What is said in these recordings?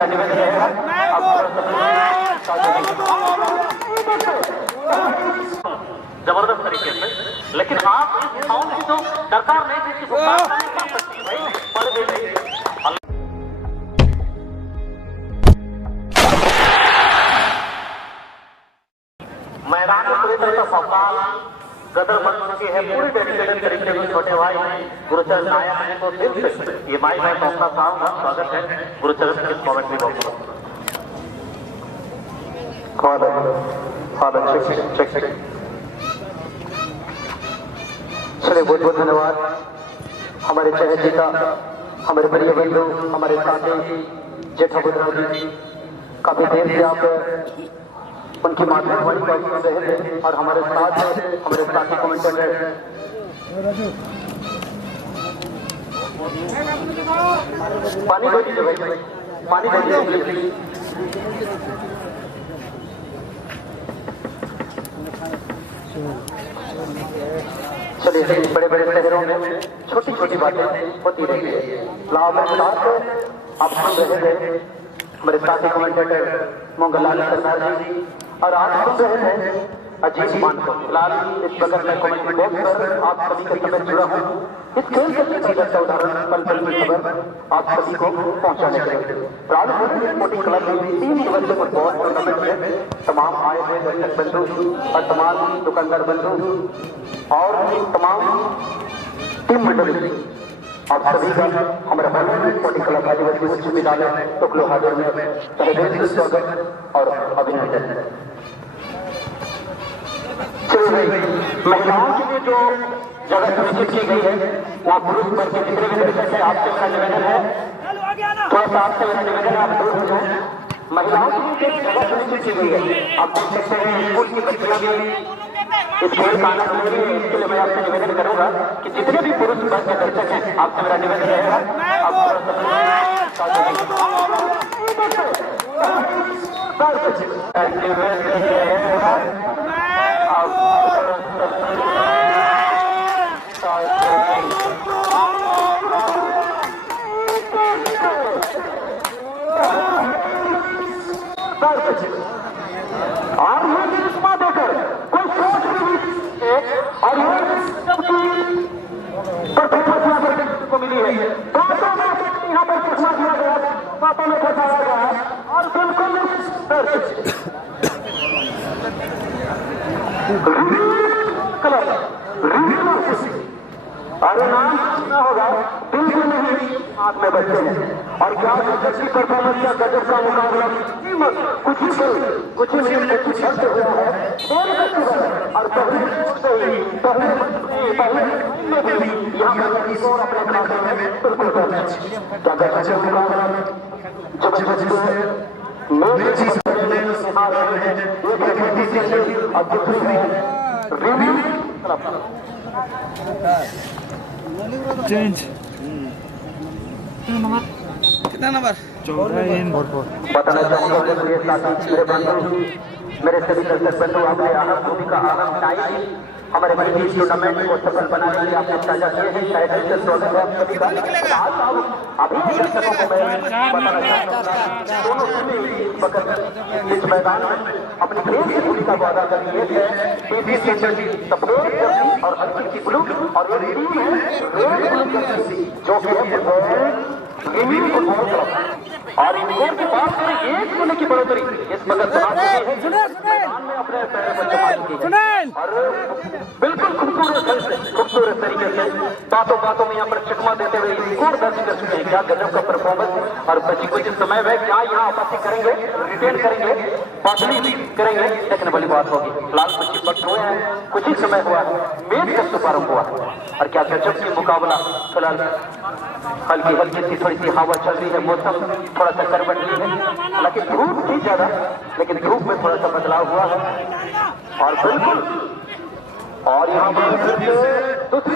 जबरदस्त तरीके से, लेकिन आप इस साउंड की तो दरकार नहीं थी, इसकी भुगतान नहीं कर सकती भाई, पढ़ भी नहीं। मैदान में पूरी तरह का सवाल गदर बन चुकी है, पूरी डेडिकेटेड तरीके से छोटे भाई गुरुचरण आया है तो दिल से ये माइक मैं पहुंचना चाहूंगा। स्वागत है गुरुचरण के कमेंट्री बॉक्स में। चलिए बहुत बहुत धन्यवाद हमारे चहल जी का, हमारे प्रिय बंधु, हमारे साथी जेठा बुद्रा जी, काफी देर से आप उनकी मातृवाणी पर सुन रहे थे और हमारे साथ हमारे साथी कमेंटेटर पानी दे दीजिए भाई, पानी दे दीजिए। चलिए बड़े बड़े शहरों में छोटी छोटी बातें होती रहती है। लाभ में साथ आप सुन रहे थे हमारे साथी कमेंटेटर मोंगलाल सरदार जी, और आप सुन रहे हैं अजीत मान को। फिलहाल इस बगल में कमेंट्री बॉक्स पर आप सभी के समय जुड़ा हूँ। इस खेल के जीवन का उदाहरण पल पल की खबर आप सभी को पहुंचाने के लिए स्पोर्टिंग क्लब में 3 दिवसीय फुटबॉल टूर्नामेंट में तमाम आए हुए दर्शक बंधु और तमाम दुकानदार बंधु और तमाम टीम मंडली आप सभी का हमारे स्पोर्टिंग क्लब आदिवासी उच्च विद्यालय टुकलो हाजिर में तहे दिल से स्वागत और अभिनंदन। महिलाओं के लिए जो जगह सुनिश्चित की गई है वहाँ पुरुष वर्ग के जितने भी दर्शक है आपसे मेरा निवेदन है, थोड़ा सा आपसे मेरा निवेदन है आप दूर हो जाए। महिलाओं के लिए जो जगह सुनिश्चित की गई है आप देख सकते हैं स्कूल की बच्चियां भी इस खेल का आनंद ले रही है। इसके लिए मैं आपसे निवेदन करूंगा कि जितने भी पुरुष वर्ग के दर्शक हैं आपसे मेरा निवेदन रहेगा आप और ये चश्मा देकर कोई सोच भी और ये सबकी को मिली है। बातों में यहाँ पर चश्मा दिया गया, बातों में फंसाया गया और बिल्कुल अरे नाम सुना होगा बिल्कुल नहीं हाथ में बच्चे हैं और क्या गजब की परफॉर्मेंस का गजब का मुकाबला कुछ ही मिनट में कुछ हद हुआ है और पहले यहाँ पर और अपने खाते में बिल्कुल क्या गजब मुकाबला जबरदस्त चेंज कितना नंबर 14 बताना चाहूंगा मेरे सभी दर्शक बंधु, आपने अहम भूमिका अहम टाइम हमारे बीच टूर्नामेंट को सफल बनाने के लिए आपने साझा किए हैं। शायद इससे स्वागत है आप सभी का। अभी दर्शकों को मैं बताना चाहूंगा दोनों इस मैदान में अपनी खेल की भूमिका को अदा कर रही है पीवी सेंटर की सफेद और हल्की की ब्लू और ये टीम है रेड ब्लू जो कि और इंदौर की बात करें एक होने की बढ़ोतरी इस मदद में अपने और बिल्कुल खूबसूरत तरीके से बातों बातों में यहाँ पर चकमा देते हुए स्कोर दर्ज कर चुके हैं। क्या गजब का परफॉर्मेंस और बची कुछ समय में क्या यहाँ आपत्ति करेंगे, रिटेन करेंगे, बातली करेंगे, देखने वाली बात होगी। फिलहाल कुछ वक्त हुए हैं, कुछ ही समय हुआ है, मैच का शुभारंभ हुआ और क्या गजब की मुकाबला। फिलहाल हल्की हल्की सी थोड़ी सी हवा चल रही है, मौसम थोड़ा सा करवटली है, हालांकि धूप थी ज्यादा लेकिन धूप में थोड़ा सा बदलाव हुआ है और बिल्कुल और यहाँ पर दूसरी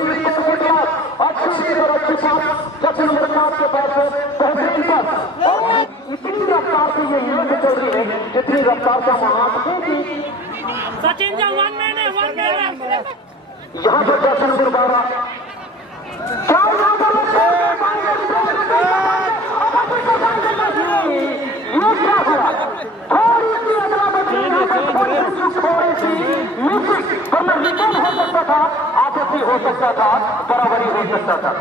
इतनी रफ्तार से ये यूज चल रही है जितनी रफ्तार का महात्मा सचिन जी 1 मैन है यहाँ पर दर्शन गुरुद्वारा क्या यहाँ पर ये क्या हुआ? थोड़ी सी अदला बदली थोड़ी सी मिसिंग, वरना रिटर्न हो सकता था, आपसी हो सकता था, बराबरी हो सकता था।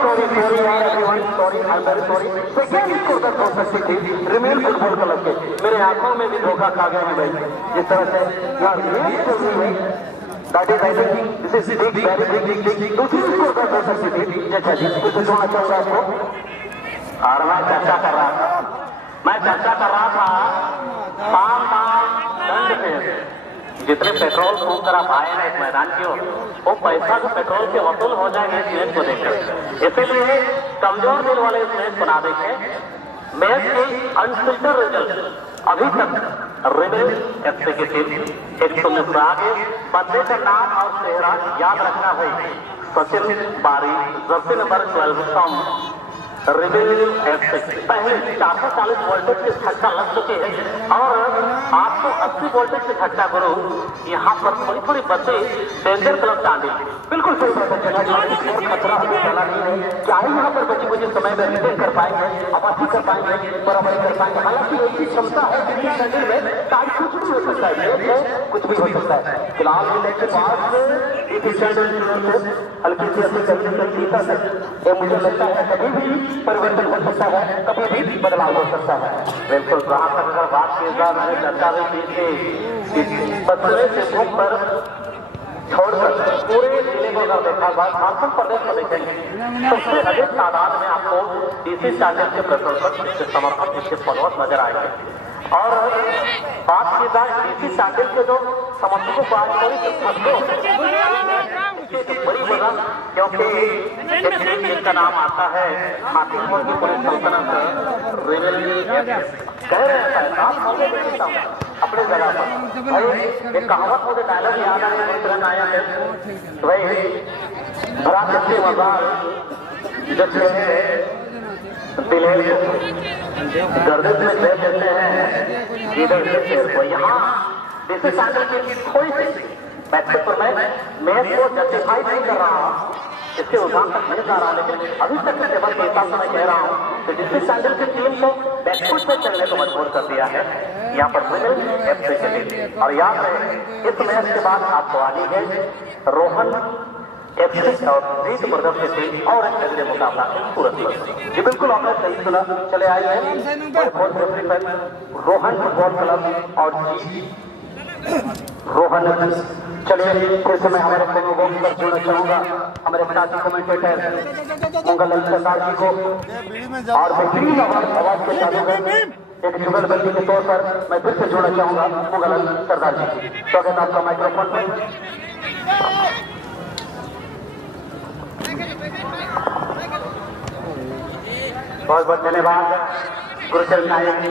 सॉरी यार everyone, sorry, I am very sorry. Second score तक हो सकती थी रिमेल फुटबॉल क्लब के। मेरे आंखों में भी धोखा खा गया है भाई, जिस तरह से यार मैच चल रही है। That is I think this is big very big. दूसरी स्कोर तक हो सकती थी। जैसा जी कुछ जोड़ना चाहूंगा आपको। और मैं चर्चा कर रहा था पाम दंड में जितने पेट्रोल फूक कर आप आए हैं इस मैदान की ओर, वो पैसा जो पेट्रोल के वसूल हो जाएंगे इस मैच को देखकर। इसीलिए कमजोर दिल वाले इस मैच को ना देखें। मैच की अनफिल्टर रिजल्ट अभी तक रिबेल एफसी की टीम 1-0 से आगे। बंदे का नाम और चेहरा याद रखना है, सचिन बारी, जर्सी नंबर 12 रिबेल एफसी। पहले 440 वोल्टेज की झटका लग चुकी है और 880 वोल्टेज की झटका गुरु यहाँ पर थोड़ी थोड़ी बच्चे डेंजर क्लब चांदी। बिल्कुल सही बात है, खतरा डाला नहीं है। क्या ही यहाँ पर बची मुझे समय में रिटेन कर पाएंगे, अपासी कर पाएंगे, बराबरी कर पाएंगे। हालांकि ऐसी क्षमता है कि शरीर में तारीख कुछ भी हो सकता है, कुछ भी हो सकता है। फिलहाल मिलने के बाद हल्की सी अपनी गलती से मुझे लगता है कभी भी परिवर्तन हो सकता है, कभी भी बदलाव हो सकता है। बिल्कुल, जहाँ तक अगर बात की जाए, मैंने चर्चा भी की थी 15वें सिंहभूम पर छोड़कर पूरे जिले को अगर देखा जाए, झारखंड प्रदेश को देखेंगे सबसे अधिक तादाद में आपको डीसी चार्जर के प्रशंसक, इसके समर्थक, इसके फॉलोअर्स नजर आएंगे। और बात की जाए डीसी चार्जर के जो समर्थकों को आज बड़ी वजह, क्योंकि जिनका नाम आता है हाथीपुर की पुलिस सल्तनत रेलवे कह रहे हैं अपने जगह पर। भाई एक कहावत मुझे डायलॉग याद आया है भाई, भरा सच्चे मजार जैसे दिलेर गर्दन में दे देते हैं इधर शेर को। यहाँ जैसे चादर की थोड़ी सी बैठक पर मैं मैच को जस्टिफाई नहीं कर रहा हूँ, इसके उदाहरण तक नहीं जा रहा, लेकिन अभी तक केवल के हिसाब से मैं कह रहा हूँ कि जिससे चादर की टीम को बैकफुट पे चलने को मजबूर कर दिया है यहाँ पर रिबेल एफसी के टीम। और याद रहे इस मैच के बाद आपको आनी है रोहन एफसी और जीत ब्रदर्स की टीम और एक अगले मुकाबला सूरत। जी बिल्कुल, आपने सही सुना। चले आए हैं रोहन फुटबॉल क्लब और रोहन। चलिए फिर से मैं हमारे बॉक्स पर जोड़ना चाहूंगा हमारे साथी कमेंटेटर मंगल सरदार जी को, और बेहतरीन आवाज के साथ एक जुगलबंदी के तौर पर मैं फिर से जोड़ना चाहूंगा मंगल सरदार जी। स्वागत आपका माइक्रोफोन पर। बहुत बहुत धन्यवाद गुरुचरण नायक जी।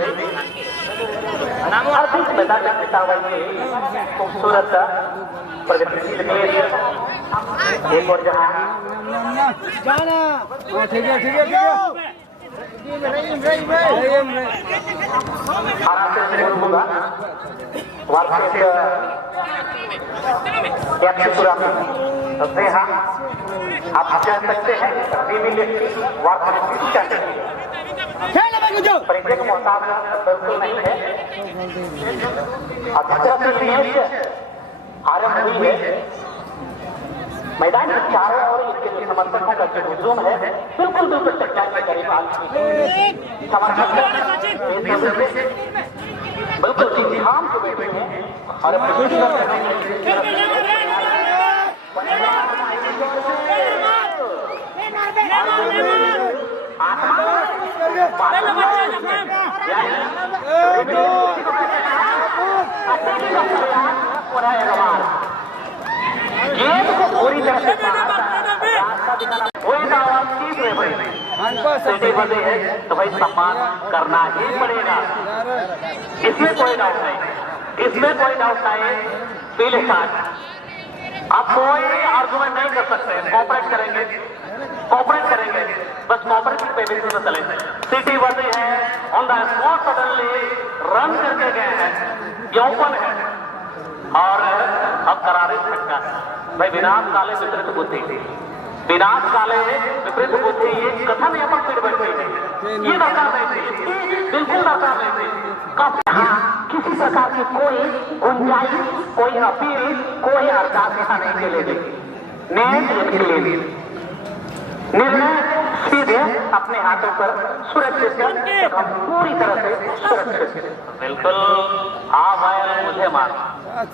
आर्थिक मैदान में पिता खूबसूरत प्रगतिशील एक और जहाँ आराम से होगा वार्षिक आप कह सकते हैं परीक्षा का मुकाबला बिल्कुल नहीं है। आरंभ हुई है, मैदान के चारों ओर इसके जो समर्थकों का जो हुजूम है बिल्कुल टकराने के करीब समर्थक बिल्कुल इंतजाम से बैठे हैं और पूरी तरह से बंदे है तो भाई सम्मान करना ही पड़ेगा, इसमें कोई डाउट नहीं, इसमें कोई डाउट नहीं। पीले कार्ड आप कोई आर्गुमेंट नहीं कर सकते, कोऑपरेट करेंगे बस कोऑपरेटिव बेसिस पे चले। सिटी बंदी है on the spot suddenly run करके गए हैं, ये ओपन है और अब करारे झटका भाई बिना काले मित्र की बुद्धि विनाश काले विपरीत बुद्धि ये कथन यहाँ पर पीठ बैठे हैं, ये दरकार नहीं थी, बिल्कुल दरकार नहीं थी। किसी प्रकार की कोई गुंजाइश, कोई अपील, कोई अरदास यहाँ नहीं चलेगी। निर्णय सीधे अपने हाथों पर सुरक्षित हम पूरी तरह से सुरक्षित। बिल्कुल हाँ भाई मुझे मार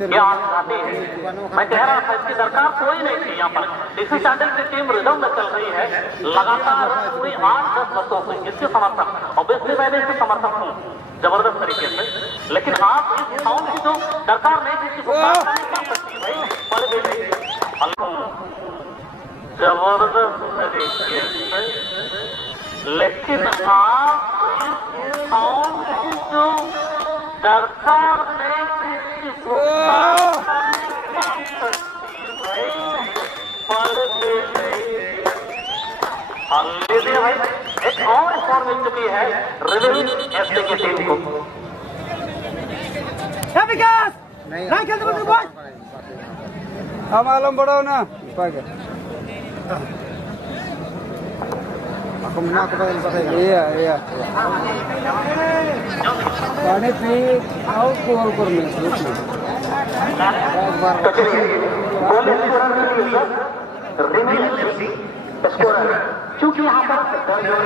क्या आती है। मैं कह रहा था इसकी दरकार कोई नहीं थी। यहाँ पर डीसी चैनल की टीम रिदम में चल रही है लगातार पूरी 8-10 वर्षों से इसके समर्थक, ऑब्वियसली मैं भी इसके समर्थक हूँ जबरदस्त तरीके से, लेकिन आप इस साउंड की जो दरकार नहीं थी जबरदस्त तरीके से, लेकिन आप साउंड की जो दरकार नहीं थी भाई एक और स्कोर मिल चुकी है रिविल एफसी की टीम को। हम आलम बढ़ाओ ना iya पानी पी आओ कोल करने चूंकि यहाँ पर धन्यवाद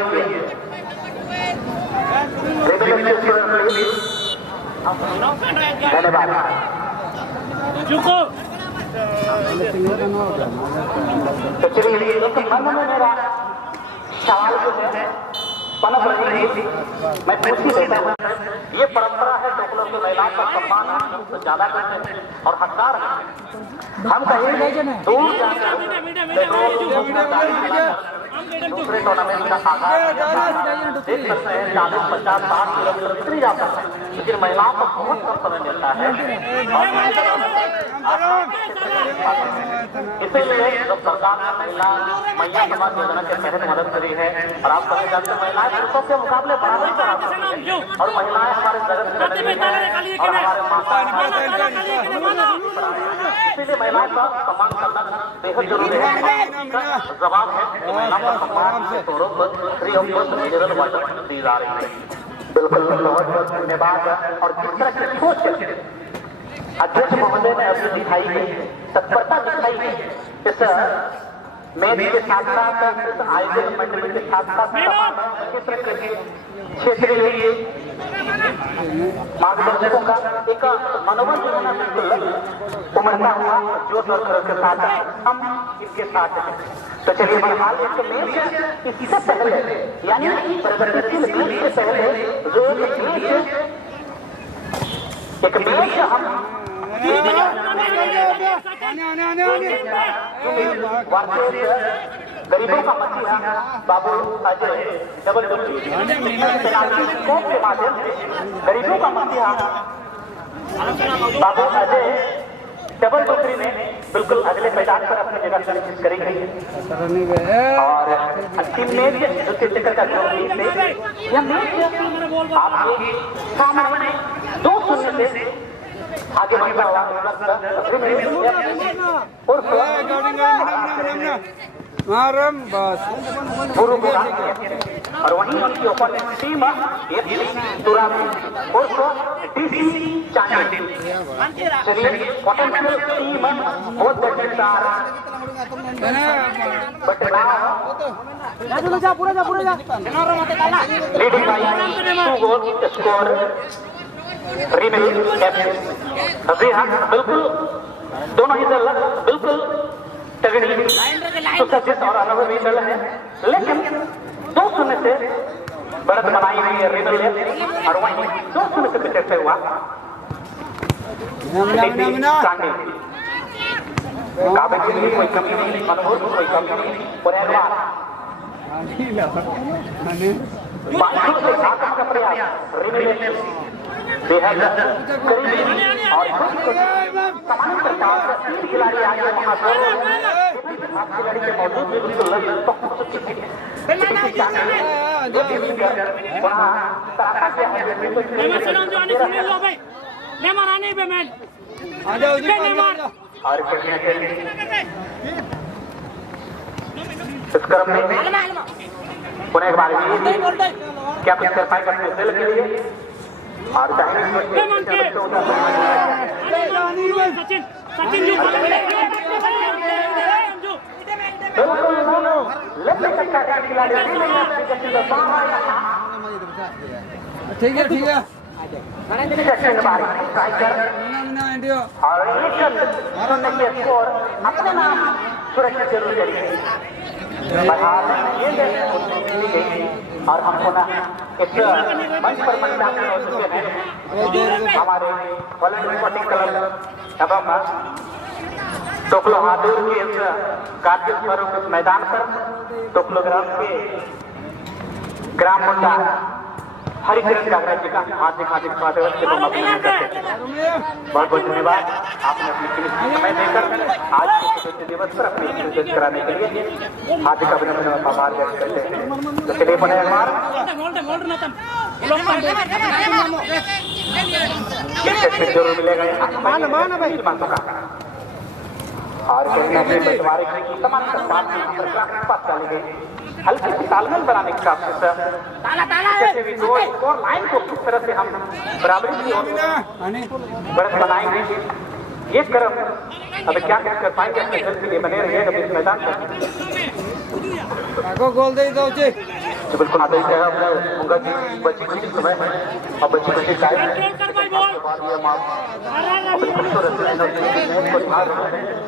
तो चलिए मन में मेरा सवाल जो है पनप रही थी, मैं पूछ ही लेता हूँ। ये परंपरा है टोकलों की महिलाओं का सम्मान हम ज्यादा करते हैं और हकदार हैं। हम कहीं दूर जाकर दूसरे टूर्नामेंट का आगाज देख सकते हैं 40-50-60 किलोमीटर इतनी जा सकते हैं, लेकिन महिलाओं को बहुत कम समय मिलता है। इसीलिए जब सरकार ने मैया समाज योजना के तहत मदद करी है और आप सभी जानते हैं महिलाएं पुरुषों के मुकाबले बराबर कराती हैं और महिलाएं हमारे जगत में और हमारे माता, इसीलिए महिलाओं का सम्मान करना बेहद जरूरी है। जवाब है कि महिलाओं का सम्मान के तौरों पर free of cost mineral water दी जा रही है। बिल्कुल बहुत बहुत धन्यवाद। और जिस तरह की सोच अध्यक्ष महोदय ने अभी दिखाई है, तत्परता दिखाई है, इस मेरी के साथ साथ इस आयोजन मंडली के साथ साथ क्षेत्रीय मार्गदर्शकों का एक मनोबल जो है ना बिल्कुल उमड़ता हुआ जोश और खरोश के साथ हम इनके साथ हैं। तो चलिए फिलहाल एक मैच इससे पहले यानी प्रगतिशील मैच से पहले जो एक मैच हम गरीबों का मसीहा बाबू अजय डबल के माध्यम से गरीबों का मसीहा बाबू अजय डबल डोकरी ने बिल्कुल अगले मैदान पर अपनी जगह सुनिश्चित करी गई और अंतिम मैच जो टिकट का यह मैच आपके सामने 2-0 से आगे बढ़ता हुआ और वहीं उनकी ओपोनेंट टीम चलिए पोटेंशियल टीम बहुत बेहतर लीडिंग बाय 2 गोल स्कोर जी हाँ बिल्कुल दोनों ही दल बिल्कुल तगड़ी सुसज्जित और अनुभवी दल है, लेकिन 2-0 से बढ़त बनाई हुई है रिबल ने और वहीं 2-0 से पिछड़ते हुआ काबिल की कोई कमी नहीं, मनोहर की कोई कमी नहीं और से आक्रमण का प्रयास रिबल बेहद करीबी और समान के साथ 3 खिलाड़ी आगे वहां खिलाड़ी के मौजूद भी बिल्कुल पहुंच चुके हैं। और इस क्रम में पुनः एक बार क्या कुछ कर पाएगा अपने दिल के लिए और सचिन सचिन जी ठीक है ठीक है और ये स्कोर अपने नाम सुरक्षित जरूर करेंगे और हम पुनः इस मंच पर मंच हो चुके हैं हमारे वॉलंटियर स्पोर्टिंग क्लब एवं टोकलो हादुर के इस कारगिल स्वरूप मैदान पर टोकलो ग्राम के ग्राम मुंडा हरिकिरण जागरण जी का हार्दिक स्वागत करते हैं। बहुत बहुत धन्यवाद आपने अपनी कीमती समय देकर आज के स्वतंत्रता दिवस पर अपनी शिरकत कराने के लिए हार्दिक अभिनंदन और आभार व्यक्त करते हैं। तो चलिए पुनः एक बार जरूर मिलेगा और तमाम हल्के से तालमेल बनाने की जैसे भी दो और लाइन को किस तरह से हम बराबरी की ओर बढ़त बनाएंगे ये क्रम अब क्या कर पाएंगे अपने घर के लिए बने रहिएगा इस मैदान को गोल दे दो जी तो बिल्कुल आदेश है अपने होगा जी बच्ची खुशी समय है और बच्ची खुशी टाइम है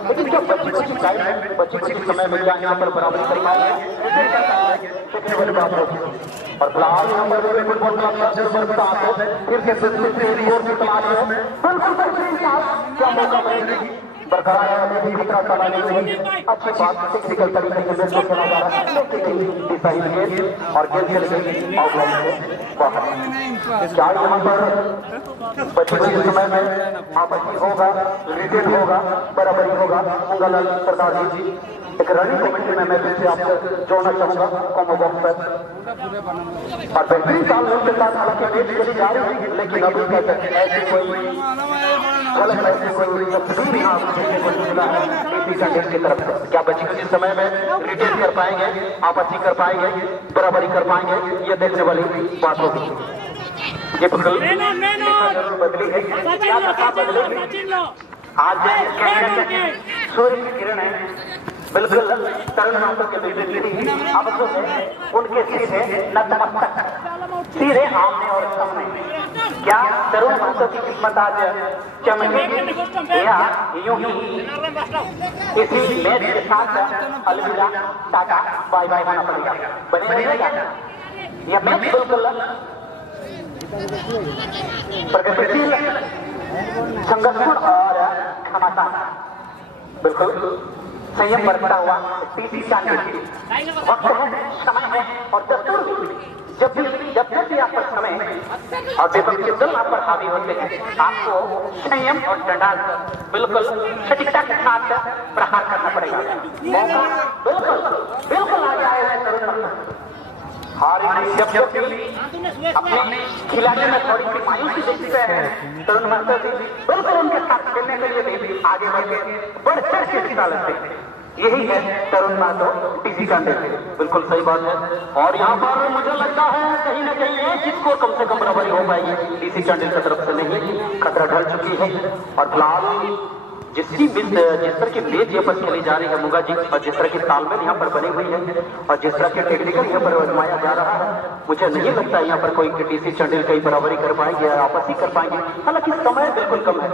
लेकिन क्या बच्ची खुशी टाइम है बच्ची खुशी समय में क्या यहाँ पर बराबरी कर पाएंगे सबसे बड़ी बात होगी और फिलहाल नंबर फुटबॉल क्लब फिर से क्या मौका मिलेगी बरकरार अच्छी बात टेक्निकल तरीके से खेला जा रहा है और गेंद खेल गई क्या यहाँ पर पच्चीस समय में आपत्ति होगा रिटेन होगा बराबरी होगा मंगललाल सरदार जी एक रनिंग कमेटी में मैं फिर से आपसे जोड़ना चाहूंगा कॉमो बॉक्स पर और बेहतरीन तालमेल के साथ हालांकि गेम चली जा रही है लेकिन अभी तक ऐसी कोई गलत ऐसी कोई तस्वीर यहाँ मिला है एपी कैंडिडेट की तरफ से क्या बच्ची कुछ समय में रिटेन कर पाएंगे आपत्ति कर पाएंगे बराबरी कर पाएंगे ये देखने वाली बात होगी ये जरूर बदली है आज सूर्य की किरण है बिल्कुल तरुण मातों के अब जो है उनके सीधे नतमस्तक सीधे आमने और सामने क्या तरुण मातों की किस्मत आज चमकेगी या यूं ही इसी मैच के साथ अलविदा टाटा बाय बाय होना पड़ेगा बने रहेगा यह मैच बिल्कुल प्रगतिशील संगठन और क्षमता बिल्कुल संयम बरतता हुआ तीसरी वक्त है समय है और दस्तूर जब भी आप पर समय और विपक्षी दल आप पर हावी होते हैं आपको संयम और डंडा बिल्कुल सटीकता के साथ प्रहार करना पड़ेगा मौका बिल्कुल आ जाए जब अपने खिलाड़ी में थोड़ी सी मायूसी देखते हैं तरुण महतो जी बिल्कुल उनके साथ खेलने के लिए भी आगे बढ़ के बढ़ चढ़ के हिस्सा लेते हैं यही है तरुण महतो टीसी का बिल्कुल सही बात है और यहाँ पर मुझे लगता है कहीं ना कहीं एक स्कोर कम से कम बराबरी हो पाएगी टीसी चांडिल की तरफ से नहीं खतरा ढल चुकी है और फिलहाल जिस तरह की मैच यहाँ पर खेली जा रही है मुगा जी और जिस तरह की तालमेल यहाँ पर बनी हुई है और जिस तरह के टेक्निकल यहाँ पर आजमाया जा रहा है मुझे नहीं लगता यहाँ पर कोई टीसी चांडिल कहीं बराबरी कर पाएंगे या आपस ही कर पाएंगे हालांकि समय बिल्कुल कम है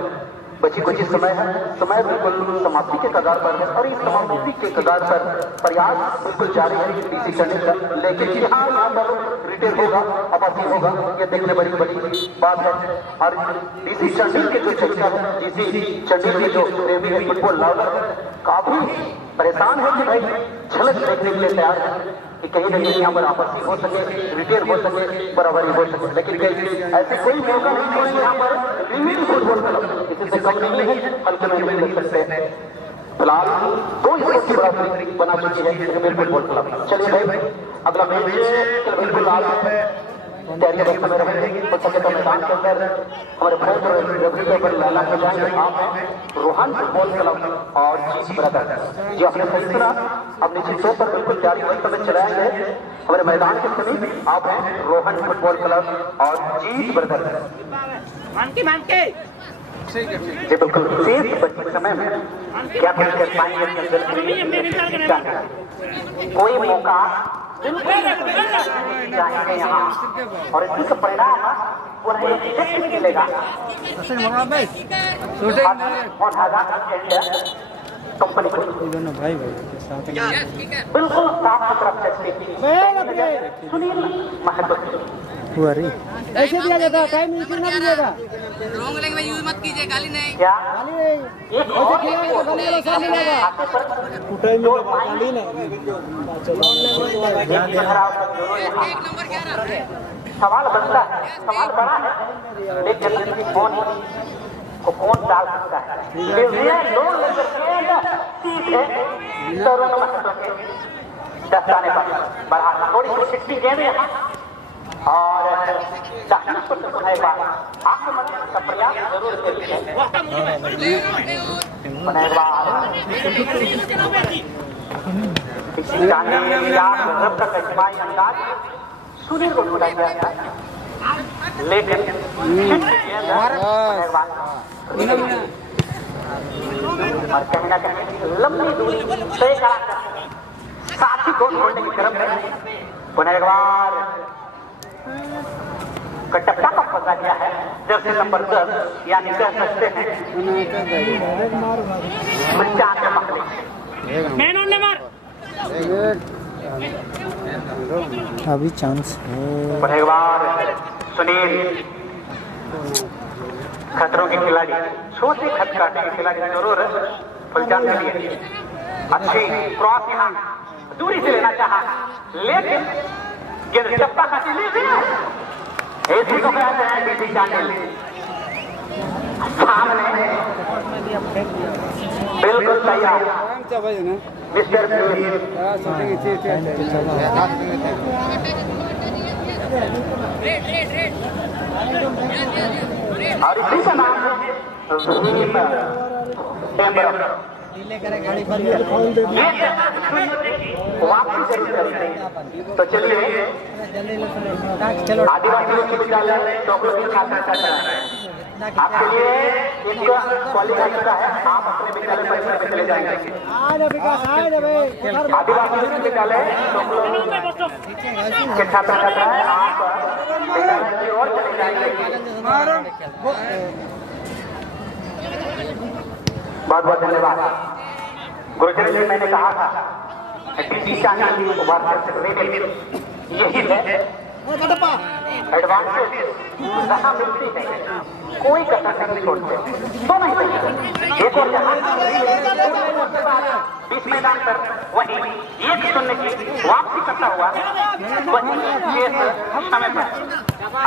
बची कुछ समय है समय बिल्कुल समाप्ति के कगार पर है और इस समाप्ति के कगार पर प्रयास बिल्कुल जारी है टीसी चांडिल का लेकिन यहाँ पर रिटेल होगा आपत्ति होगा ये देखने बड़ी बात है और टीसी चांडिल के जो चर्चा है टीसी चांडिल के जो प्रेमी है फुटबॉल लवर काफी परेशान है कि भाई झलक देखने के लिए तैयार है कि कहीं ना कहीं यहाँ पर आपत्ति हो सके रिटेल हो सके बराबरी हो सके लेकिन ऐसे कोई मौका नहीं छोड़ेंगे यहाँ पर लिमिट फुटबॉल क्लब इससे कम नहीं है हल्के में नहीं लग सकते हैं फिलहाल 2 स्कोर की बराबरी बना चुकी है लिमिट फुटबॉल क्लब चलिए भाई अगला मैच बिल्कुल तैयारी में रहेंगे हो सके तो मैदान के अंदर हमारे फ्रेंड पर लाला के जाएंगे आप रोहन फुटबॉल क्लब और जी ब्रदर जी अपने सही सुना अब निश्चित तौर पर बिल्कुल तैयारी वही समय चलाएंगे। हमारे मैदान के समीप आप हैं रोहन फुटबॉल क्लब और जीत ब्रदर। मान के जी बिल्कुल शेष बचे समय में क्या कुछ कर पाएंगे कोई मौका चाहेंगे यहाँ और इसी का परिणाम उन्हें मिलेगा कंपनी को बिल्कुल साफ सुथरा सुनील महत्व ऐसे दिया जाता है, टाइम कितना दीजिएगा? रॉन्ग लैंग्वेज यूज मत कीजिए, गाली नहीं। क्या गाली नहीं। एक ऐसे खिलाएगा, गाली वाला साथ मिलेगा। टाइम गाली नहीं। एक नंबर 11 सवाल बनता है, सवाल बड़ा है, लेकिन कौन को कौन डाल सकता है? तरुण महत्व के दस्ताने पर बढ़ा थोड़ी सी सिक्सटी गेंद और आक्रमण का प्रयास जरूर करिए। सुनील को ढूंढा गया था लेकिन और कहीं ना कहीं लंबी दूरी तय करा साथी को ढूंढने के क्रम में पुनः एक बार कटप्पा का फंसा गया है। जर्सी नंबर 10 यानी कह सकते हैं मैन ऑन नेवर अभी चांस है। पुनः एक बार सुनील खतरों के खिलाड़ी छोटे खतराटे के खिलाड़ी जरूर फुलचान के लिए अच्छी क्रॉस यहाँ दूरी से लेना चाहा लेकिन गेंद चप्पा का ऐसी को कहते हैं डीसी चांडिल सामने बिल्कुल तैयार मिस्टर और इसी का नाम वापसी तो चलिए आदिवासी उच्च विद्यालय टोकरो की छात्रा छात्रा आपके लिए एक क्वालिफाई का है। आप अपने विद्यालय परिसर में चले जाएंगे। आदिवासी उच्च विद्यालय टोकरो के छात्रा छात्रा है आप विद्यालय की ओर चले जाएंगे। बहुत बहुत धन्यवाद। गुरुजन जी मैंने कहा था डीसी चांडिल यही है एडवांटेज जहाँ मिलती है कोई कसर नहीं छोड़ते दोनों ही एक और बीच मैदान पर वहीं 1-0 की वापसी करता हुआ वहीं समय पर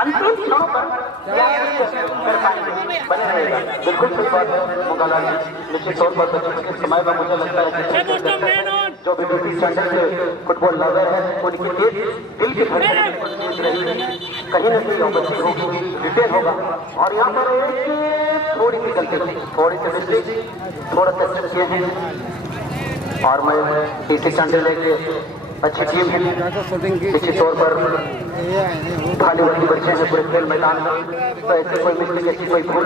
अंतिम क्षणों पर बने रहेगा। बिल्कुल सही बात है मुंगालाल जी। निश्चित तौर पर बच्चों के समय में मुझे लगता है कि जो भी डीसी चांडिल के फुटबॉल लवर है उनकी दिल की धड़कन कहीं न कहीं बच्ची होगी रिटेन होगा और यहाँ पर थोड़ी सी गलती थोड़ी सी मिस्टेक थोड़ा सा किए हैं और मैं डीसी चांडिल के अच्छी टीम है। निश्चित तौर पर खाली वाली बच्चे हैं पूरे खेल मैदान में तो ऐसे कोई मिस्टेक ऐसी कोई भूल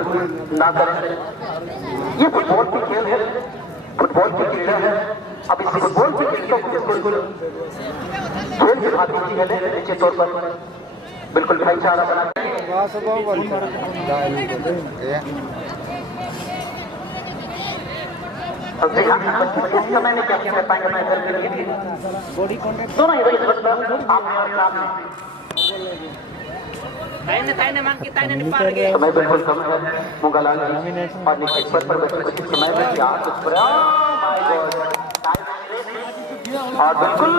ना करें। ये फुटबॉल की खेल है, फुटबॉल की क्रीड़ा है। अब इस फुटबॉल की क्रीड़ा को बिल्कुल खेल की भांति की है। निश्चित तौर पर बिल्कुल भाईचारा बना समय में क्या कर पाएंगे दोनों ही ताइने मान के ताइने नहीं पार गए। समय बिल्कुल कम है मुंगालाल और निश्चित पर समय में क्या और बिल्कुल